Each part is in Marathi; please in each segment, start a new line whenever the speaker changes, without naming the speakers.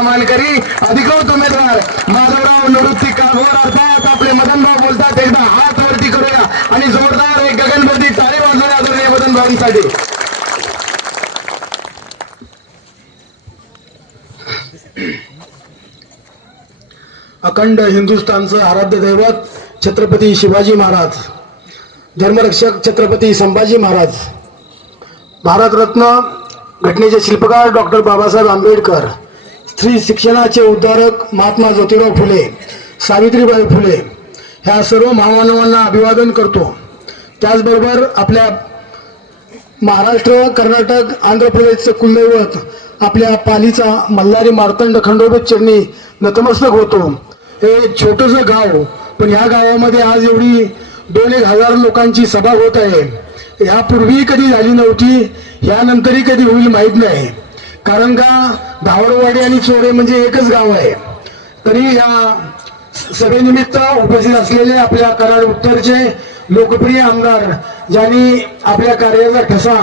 मानकरी अधिकृत उमेदवार माधवराव निवृत्ती कागोर अर्थात आपले मदनभाव बोलतात. एकदा हात वरती करूया. आणि जोरदार एक गगनबंदी टाळे वाजवूया दोन्ही मदनभावांसाठी.
अखंड हिंदुस्थानचं आराध्य दैवत छत्रपती शिवाजी महाराज. धर्मरक्षक छत्रपती संभाजी महाराज. भारतरत्न घटनेचे शिल्पकार डॉक्टर बाबासाहेब आंबेडकर. स्त्री शिक्षणाचे उद्धारक महात्मा ज्योतिराव फुले सावित्रीबाई फुले ह्या सर्व महामानवांना अभिवादन करतो. त्याचबरोबर आपल्या महाराष्ट्र कर्नाटक आंध्र प्रदेशचं कुलदैवत आपल्या पालीचा मल्हारी मार्तंड खंडोबत चरणी नतमस्तक होतो. हे छोटंसं गाव पण ह्या गावामध्ये आज एवढी दोन एक हजार लोकांची सभा होत आहे. ह्यापूर्वीही कधी झाली नव्हती ह्यानंतरही कधी होईल माहीत नाही. कारण का? धावडवाडी आणि चोरे म्हणजे एकच गाव आहे. तरी या सभेनिमित्त उपस्थित असलेले आपल्या कराड उत्तरचे लोकप्रिय आमदार ज्यांनी आपल्या कार्याचा ठसा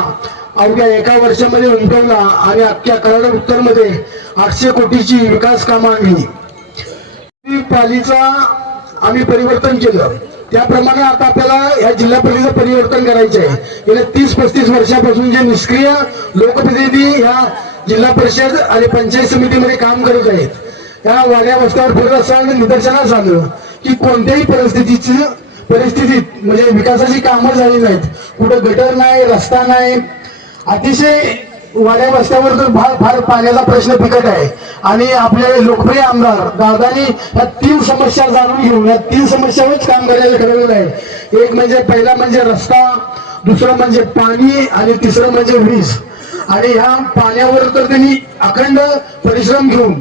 अवघ्या एका वर्षामध्ये उमटवला आणि अख्ख्या कराड उत्तरमध्ये आठशे कोटीची विकास कामं आणली. पालीचा आम्ही परिवर्तन केलं. त्याप्रमाणे आता आपल्याला या जिल्हा परिषदेचं परिवर्तन करायचं आहे गेल्या तीस पस्तीस वर्षापासून जे निष्क्रिय लोकप्रतिनिधी ह्या जिल्हा परिषद आणि पंचायत समितीमध्ये काम करत आहेत. या वाड्या वस्त्यावर फिरत असताना निदर्शनास आलं की कोणत्याही परिस्थितीची परिस्थितीत म्हणजे विकासाची कामं झाली नाहीत. कुठं गटर नाही रस्ता नाही. अतिशय वाड्या वस्त्यावर तर फार फार पाण्याचा प्रश्न पिकत आहे. आणि आपले लोकप्रिय आमदार दादानी या तीन समस्या जाणून घेऊन या तीन समस्यावरच काम करायला ठरवलेलं आहे. एक म्हणजे पहिला म्हणजे रस्ता दुसरं म्हणजे पाणी आणि तिसरं म्हणजे वीज. आणि ह्या पाण्यावर तर त्यांनी अखंड परिश्रम घेऊन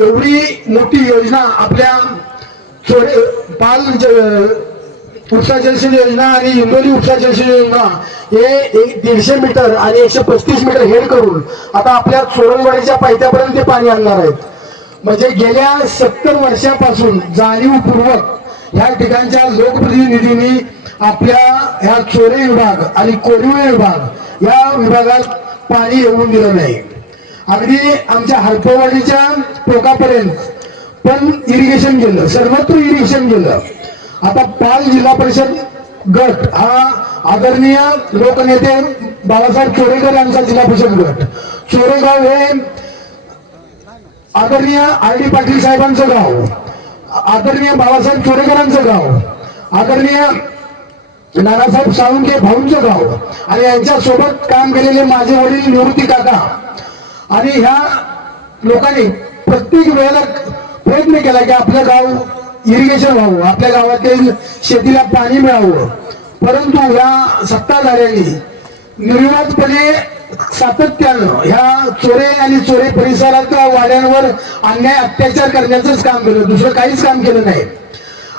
एवढी मोठी योजना आपल्या चोरे पाल उपसा जलसेन योजना आणि हिंगोली उपसा जलसेन योजना हे एक दीडशे मीटर आणि एकशे पस्तीस मीटर हेड करून आता आपल्या चोरणवाडीच्या पायथ्यापर्यंत ते पाणी आणणार आहेत. म्हणजे गेल्या सत्तर वर्षापासून जाणीवपूर्वक ह्या ठिकाणच्या लोकप्रतिनिधींनी आपल्या ह्या चोरे विभाग आणि कोरिवे विभाग या विभागात पाणी येऊन दिलं नाही. अगदी आमच्या हरपवाडीच्या टोकापर्यंत. पण इरिगेशन गेलं सर्वत्र इरिगेशन गेलं आता पाल जिल्हा परिषद गट हा आदरणीय लोकनेते बाळासाहेब चोरेकर यांचा जिल्हा परिषद गट. चोरेगाव हे आदरणीय आर डी पाटील साहेबांचं गाव. आदरणीय बाळासाहेब चोरेकरांचं गाव. आदरणीय नानासाहेब साळुंके भाऊंचं गाव. आणि यांच्या सोबत काम केलेले माझे वडील निवृत्ती काका. आणि ह्या लोकांनी प्रत्येक वेळेला प्रयत्न केला की आपलं गाव इरिगेशन व्हावं आपल्या गावातील शेतीला पाणी मिळावं. परंतु ह्या सत्ताधाऱ्यांनी निर्विवादपणे सातत्यानं ह्या चोरे आणि चोरे परिसरात वाड्यांवर अन्याय अत्याचार करण्याचंच काम केलं दुसरं काहीच काम केलं नाही.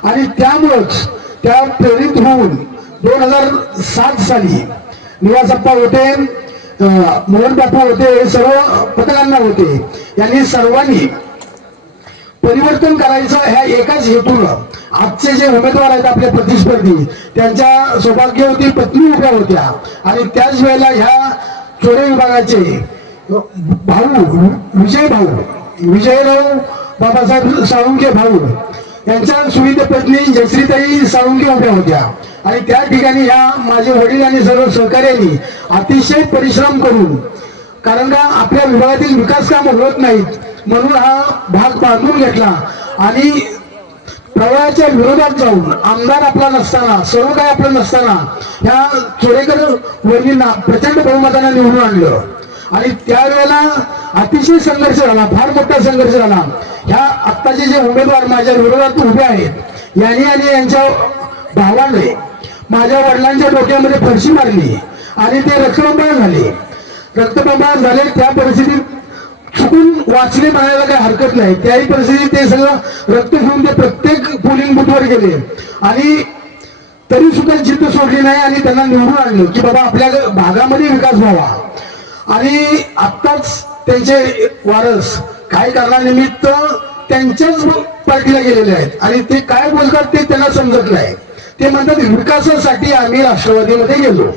आणि त्यामुळंच त्या प्रेरित होऊन दोन हजार सात साली निवासप्पा होते मोहन बापू होते हे सर्व पथकांना होते. यांनी सर्वांनी परिवर्तन करायचं ह्या एकाच हेतूनं. आजचे जे उमेदवार आहेत आपले प्रतिस्पर्धी त्यांच्या सौभाग्यवती पत्नी उभ्या होत्या. आणि त्याच वेळेला ह्या चोरे विभागाचे भाऊ विजय भाऊ विजयराव बाबासाहेब साळुंके भाऊ यांच्या सुविध पत्नी जयश्रीताई साळुंके उभ्या होत्या. आणि त्या ठिकाणी ह्या माझे वडील आणि सर्व सहकार्यांनी अतिशय परिश्रम करून कारण का आपल्या विभागातील विकास कामं होत नाहीत म्हणून हा भाग बांधून घेतला. आणि प्रवाहाच्या विरोधात जाऊन आमदार आपला नसताना सर्व काही आपलं नसताना ह्या चोरेकर वर्णींना प्रचंड बहुमताने निवडून आणलं. आणि त्यावेळेला अतिशय संघर्ष झाला फार मोठा संघर्ष झाला. ह्या आत्ताचे जे उमेदवार माझ्या विरोधात उभे आहेत यांनी आणि यांच्या भावाने माझ्या वडिलांच्या डोक्यामध्ये फरशी मारली आणि ते रक्तबंबाळ झाले. रक्तबंबाळ झाले त्या परिस्थितीत चुकून वाचले म्हणायला काही हरकत नाही. त्याही परिस्थितीत ते सगळं रक्त घेऊन ते प्रत्येक पोलिंग बुथवर गेले. आणि तरी सुद्धा जिद्द सोडली नाही आणि त्यांना निवडून आणलं की बाबा आपल्या भागामध्ये विकास व्हावा. आणि आत्ताच त्यांचे वारस काही कारणानिमित्त त्यांच्याच पार्टीला गेलेले आहेत. आणि ते काय बोलतात ते त्यांना समजत नाही. ते म्हणतात विकासासाठी आम्ही राष्ट्रवादीमध्ये गेलो.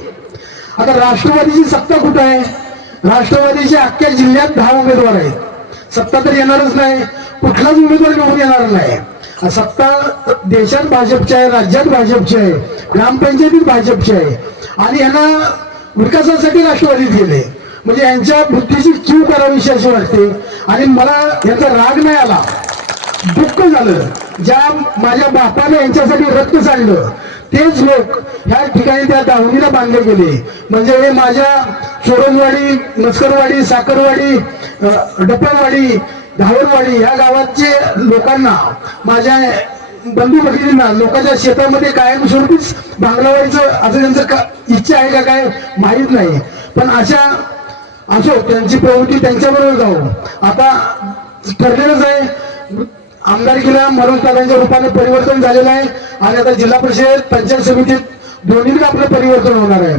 आता राष्ट्रवादीची सत्ता कुठं आहे? राष्ट्रवादीचे अख्ख्या जिल्ह्यात दहा उमेदवार आहेत. सत्ता तर येणारच नाही. कुठलाच उमेदवार निवडून येणार नाही. सत्ता देशात भाजपची आहे राज्यात भाजपची आहे ग्रामपंचायतीत भाजपची आहे. आणि यांना विकासासाठी राष्ट्रवादीत गेले म्हणजे यांच्या बुद्धीची क्यू करावीशी अशी वाटते. आणि मला यांचा राग नाही आला. दुःख झालं. ज्या माझ्या बापाने यांच्यासाठी रक्त सांडलं तेच लोक ह्या ठिकाणी त्या दावणीला बांधले गेले. म्हणजे हे माझ्या चोरणवाडी मस्करवाडी साखरवाडी अ, डपळवाडी धावरवाडी या गावाचे लोकांना माझ्या बंधू भगिनींना लोकांच्या शेतामध्ये कायमस्वरूपीच बांगलावाडीचं असं त्यांचं का इच्छा आहे का काय माहीत नाही. पण अशा असो त्यांची प्रवृत्ती त्यांच्याबरोबर जाऊ आता ठरलेलंच आहे आमदारकीला दादांच्या रूपाने परिवर्तन झालेलं आहे. आणि आता जिल्हा परिषद पंचायत समितीत दोन्हीकडे आपलं परिवर्तन होणार आहे.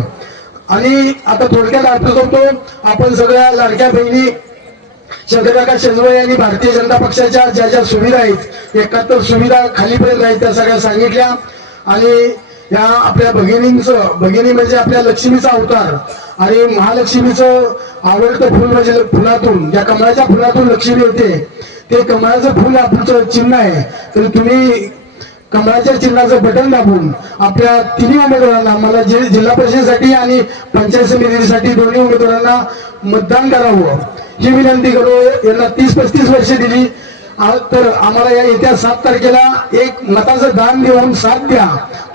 आणि आता थोडक्यात अर्थ करतो आपण सगळ्या लाडक्या बहिणी चंद्रकाका शेजवळ यांनी भारतीय जनता पक्षाच्या ज्या ज्या सुविधा आहेत एकाहत्तर सुविधा खालीपर्यंत आहेत त्या सगळ्या सांगितल्या. आणि या आपल्या भगिनींचं भगिनी म्हणजे आपल्या लक्ष्मीचा अवतार. आणि महालक्ष्मीचं आवडतं फुल म्हणजे फुलातून या कमळाच्या फुलातून लक्ष्मी येते. ते कमळाचं फुल आपलं चिन्ह आहे. तर तुम्ही कमळाच्या चिन्हाचं बटन दाबून आपल्या तिन्ही उमेदवारांना मला जे जिल्हा परिषदेसाठी आणि पंचायत समितीसाठी दोन्ही उमेदवारांना मतदान करावं. ही विनंती करू यांना तीस पस्तीस वर्ष दिली. तर आम्हाला या येत्या सात तारखेला एक मताचं दान देऊन साथ द्या.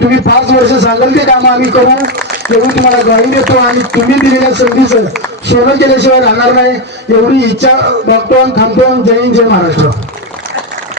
तुम्ही पाच वर्ष सांगाल ते कामं आम्ही करू तेवढी तुम्हाला ग्वाही देतो आणि तुम्ही दिलेल्या संधीचं सोनं केल्याशिवाय राहणार नाही. एवढी इच्छा बघतो आणि थांबतो जय हिंद जय महाराष्ट्र.